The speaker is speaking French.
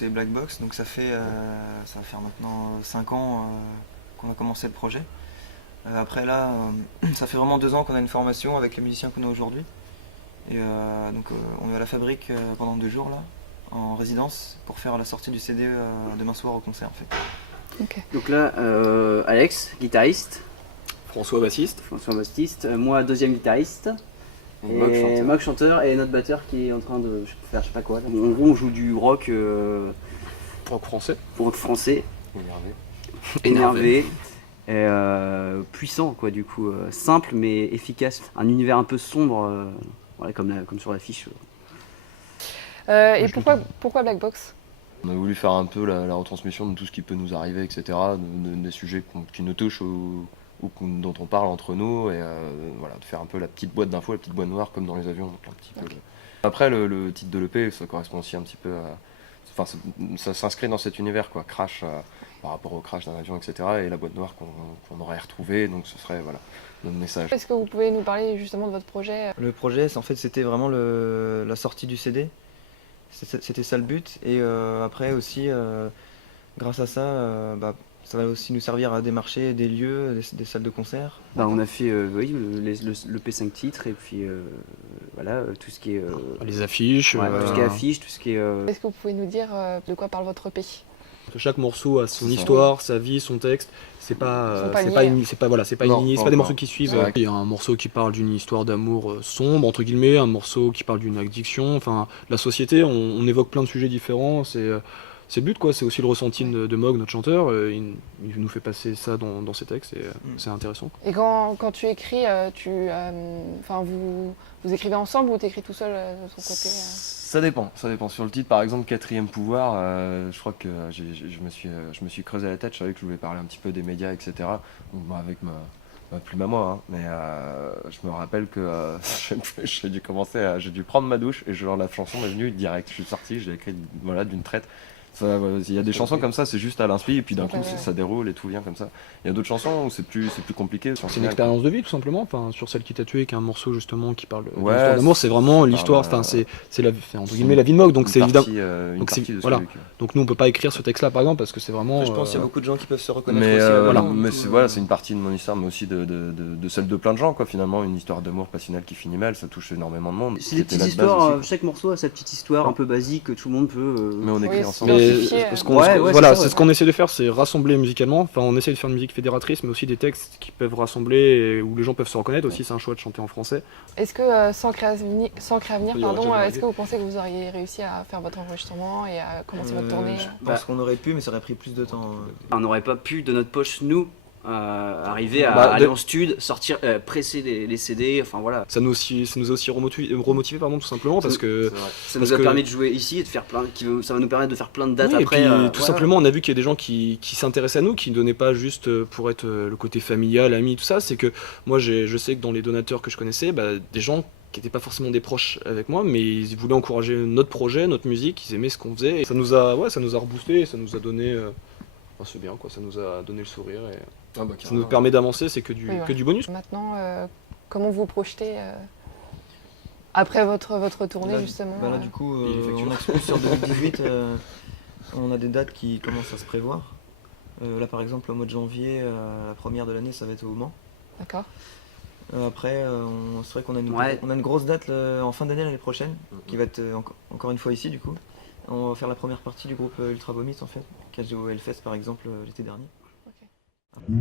c'est Black Box, donc ça va faire maintenant 5 ans qu'on a commencé le projet. Après là, ça fait vraiment 2 ans qu'on a une formation avec les musiciens qu'on a aujourd'hui. Et donc on est à la fabrique pendant 2 jours là, en résidence, pour faire la sortie du CD demain soir au concert en fait. Okay. Donc là, Alex, guitariste. François, bassiste. Moi, deuxième guitariste. Et Mock chanteur. Et notre batteur qui est en train de faire je sais pas quoi. En gros, on joue du rock. Rock français. Rock français. Énervé. Et puissant, quoi, du coup. Simple mais efficace. Un univers un peu sombre, voilà, comme sur l'affiche. Et pourquoi Black Box ? On a voulu faire un peu la retransmission de tout ce qui peut nous arriver, etc. Des sujets qui nous touchent ou dont on parle entre nous. Et voilà, de faire un peu la petite boîte d'infos, la petite boîte noire comme dans les avions. Donc un petit peu. Après, le titre de l'EP, ça correspond aussi un petit peu à... Enfin, ça s'inscrit dans cet univers, quoi. Crash, par rapport au crash d'un avion, etc. Et la boîte noire qu'on aurait retrouvée. Donc ce serait, voilà, notre message. Est-ce que vous pouvez nous parler justement de votre projet ? Le projet, en fait, c'était vraiment la sortie du CD. C'était ça le but. Et après aussi, grâce à ça, ça va aussi nous servir à démarcher des lieux, des salles de concert. On a fait oui, le P5 titres et puis voilà, tout ce qui est... Les affiches. tout ce qui est affiches, tout ce qui est... Est-ce que vous pouvez nous dire de quoi parle votre EP ? Chaque morceau a son histoire, sa vie, son texte. C'est pas des morceaux qui suivent. Il y a un morceau qui parle d'une histoire d'amour sombre entre guillemets, un morceau qui parle d'une addiction. Enfin, la société, on évoque plein de sujets différents. C'est le but, quoi. C'est aussi le ressenti de Mog, notre chanteur. Il nous fait passer ça dans ses textes et c'est intéressant. Et quand tu écris, vous écrivez ensemble ou t'écris tout seul de ton côté Ça dépend. Sur le titre, par exemple, Quatrième pouvoir, je crois que je me suis creusé la tête. Je savais que je voulais parler un petit peu des médias, etc. Donc, avec ma plume à moi, hein. Mais je me rappelle que j'ai dû prendre ma douche et la chanson m'est venue direct. Je suis sorti, j'ai écrit d'une traite. Il y a des chansons comme ça, c'est juste à l'inspi et puis d'un coup ça déroule et tout vient comme ça. Il y a d'autres chansons où c'est plus compliqué. C'est une expérience de vie tout simplement. Enfin, sur Celle qui t'a tué, qui est un morceau justement qui parle de l'histoire d'amour, c'est vraiment l'histoire. C'est entre guillemets la vie de Mog, donc c'est évident. Donc nous on peut pas écrire ce texte-là par exemple parce que c'est vraiment. Je pense qu'il y a beaucoup de gens qui peuvent se reconnaître. C'est une partie de mon histoire, mais aussi de celle de plein de gens, quoi. Finalement, une histoire d'amour passionnel qui finit mal, ça touche énormément de monde. C'est des petites histoires. Chaque morceau a sa petite histoire un peu basique que tout le monde peut. Mais on écrit ensemble. C'est ce qu'on essaie de faire, c'est rassembler musicalement. Enfin, on essaie de faire une musique fédératrice, mais aussi des textes qui peuvent rassembler et où les gens peuvent se reconnaître aussi. C'est un choix de chanter en français. Est-ce que sans Créavenir, est-ce que vous pensez que vous auriez réussi à faire votre enregistrement et à commencer votre tournée ? Je pense qu'on aurait pu, mais ça aurait pris plus de temps. On n'aurait pas pu de notre poche nous arriver à aller en studio, sortir, presser les CD, enfin voilà. Ça nous a aussi remotivé tout simplement parce que ça nous a permis de jouer ici et de faire ça va nous permettre de faire plein de dates après. Et puis, tout simplement, on a vu qu'il y a des gens qui s'intéressaient à nous, qui ne donnaient pas juste pour être le côté familial, ami, tout ça. C'est que moi, je sais que dans les donateurs que je connaissais, des gens qui n'étaient pas forcément des proches avec moi, mais ils voulaient encourager notre projet, notre musique, ils aimaient ce qu'on faisait. Et ça nous a reboosté, ça nous a donné. C'est bien, quoi. Ça nous a donné le sourire et ça nous permet d'avancer, c'est que du bonus. Maintenant, comment vous projetez après votre tournée justement Là du coup, on expose sur 2018, on a des dates qui commencent à se prévoir. Là par exemple au mois de janvier, la première de l'année ça va être au Mans. D'accord. Après, c'est vrai qu'on a une grosse date en fin d'année l'année prochaine, qui va être encore une fois ici du coup. On va faire la première partie du groupe Ultra Vomit en fait, qui a joué au Hellfest par exemple l'été dernier. Okay.